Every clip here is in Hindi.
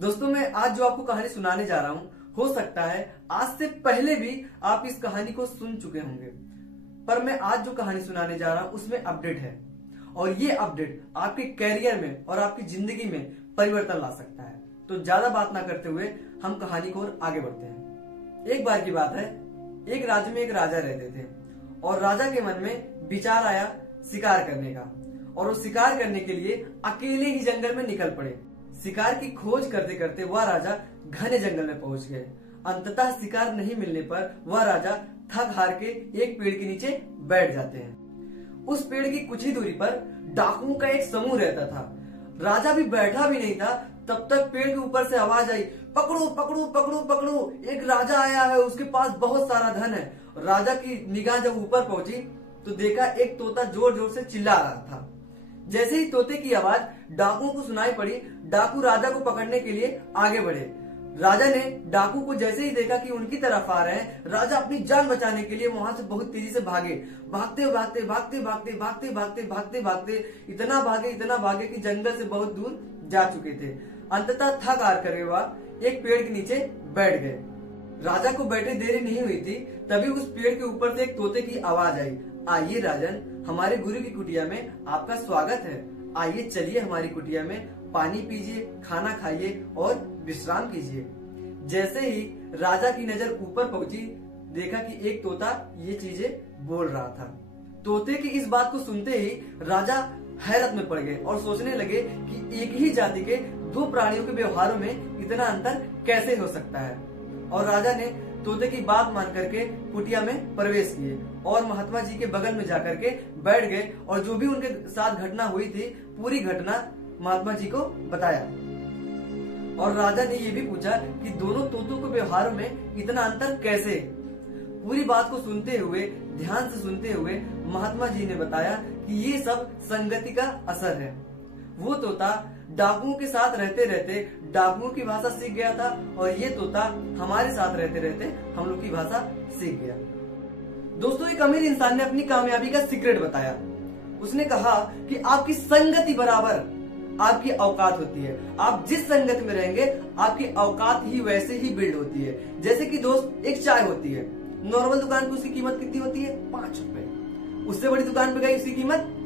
दोस्तों मैं आज जो आपको कहानी सुनाने जा रहा हूँ, हो सकता है आज से पहले भी आप इस कहानी को सुन चुके होंगे, पर मैं आज जो कहानी सुनाने जा रहा हूँ उसमें अपडेट है और ये अपडेट आपके कैरियर में और आपकी जिंदगी में परिवर्तन ला सकता है। तो ज्यादा बात ना करते हुए हम कहानी को और आगे बढ़ते हैं। एक बार की बात है, एक राज्य में एक राजा रहते थे और राजा के मन में विचार आया शिकार करने का, और वो शिकार करने के लिए अकेले ही जंगल में निकल पड़े। शिकार की खोज करते करते वह राजा घने जंगल में पहुंच गए। अंततः शिकार नहीं मिलने पर वह राजा थक हार के एक पेड़ के नीचे बैठ जाते हैं। उस पेड़ की कुछ ही दूरी पर डाकुओं का एक समूह रहता था। राजा भी बैठा भी नहीं था, तब तक पेड़ के ऊपर से आवाज आई, पकड़ो पकड़ो पकड़ो पकड़ो, एक राजा आया है, उसके पास बहुत सारा धन है। राजा की निगाह जब ऊपर पहुंची तो देखा एक तोता जोर जोर से चिल्ला रहा था। जैसे ही तोते की आवाज डाकुओं को सुनाई पड़ी, डाकू राजा को पकड़ने के लिए आगे बढ़े। राजा ने डाकू को जैसे ही देखा कि उनकी तरफ आ रहे हैं, राजा अपनी जान बचाने के लिए वहां से बहुत तेजी से भागे। भागते भागते भागते भागते भागते भागते भागते भागते इतना भागे कि जंगल से बहुत दूर जा चुके थे। अंततः थक हार कर वह एक पेड़ के नीचे बैठ गए। राजा को बैठे देरी नहीं हुई थी, तभी उस पेड़ के ऊपर से एक तोते की आवाज आई, आइए राजन, हमारे गुरु की कुटिया में आपका स्वागत है। आइए चलिए हमारी कुटिया में पानी पीजिए, खाना खाइए और विश्राम कीजिए। जैसे ही राजा की नजर ऊपर पहुंची, देखा कि एक तोता ये चीजें बोल रहा था। तोते की इस बात को सुनते ही राजा हैरत में पड़ गए और सोचने लगे कि एक ही जाति के दो प्राणियों के व्यवहारों में इतना अंतर कैसे हो सकता है। और राजा ने तोते की बात मान करके कुटिया में प्रवेश किए और महात्मा जी के बगल में जाकर के बैठ गए और जो भी उनके साथ घटना हुई थी पूरी घटना महात्मा जी को बताया। और राजा ने ये भी पूछा कि दोनों तोतों के व्यवहारों में इतना अंतर कैसे। पूरी बात को सुनते हुए, ध्यान से सुनते हुए महात्मा जी ने बताया कि ये सब संगति का असर है। वो तोता डाकुओं के साथ रहते रहते डाकुओं की भाषा सीख गया था और ये तोता हमारे साथ रहते रहते हम लोग की भाषा सीख गया। दोस्तों, एक अमीर इंसान ने अपनी कामयाबी का सीक्रेट बताया। उसने कहा कि आपकी संगति बराबर आपकी औकात होती है। आप जिस संगत में रहेंगे आपकी औकात ही वैसे ही बिल्ड होती है। जैसे कि दोस्त, एक चाय होती है, नॉर्मल दुकान पे उसकी कीमत कितनी होती है? 5 रुपए। उससे बड़ी दुकान पे गई उसकी कीमत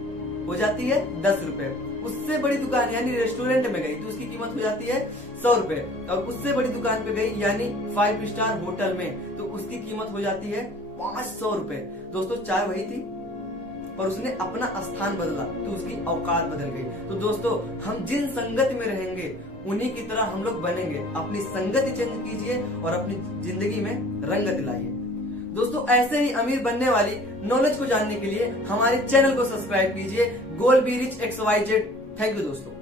हो जाती है 10 रुपए। उससे बड़ी दुकान यानी रेस्टोरेंट में गई तो उसकी कीमत हो जाती है 100 रुपए। और उससे बड़ी दुकान पे गई यानी 5 स्टार होटल में तो उसकी कीमत हो जाती है 500 रुपए। दोस्तों, चाय वही थी पर उसने अपना स्थान बदला तो उसकी औकात बदल गई। तो दोस्तों, हम जिन संगत में रहेंगे उन्हीं की तरह हम लोग बनेंगे। अपनी संगति चेंज कीजिए और अपनी जिंदगी में रंगत लाइए। दोस्तों, ऐसे ही अमीर बनने वाली नॉलेज को जानने के लिए हमारे चैनल को सब्सक्राइब कीजिए। Goal be rich XYZ। Thank you दोस्तों।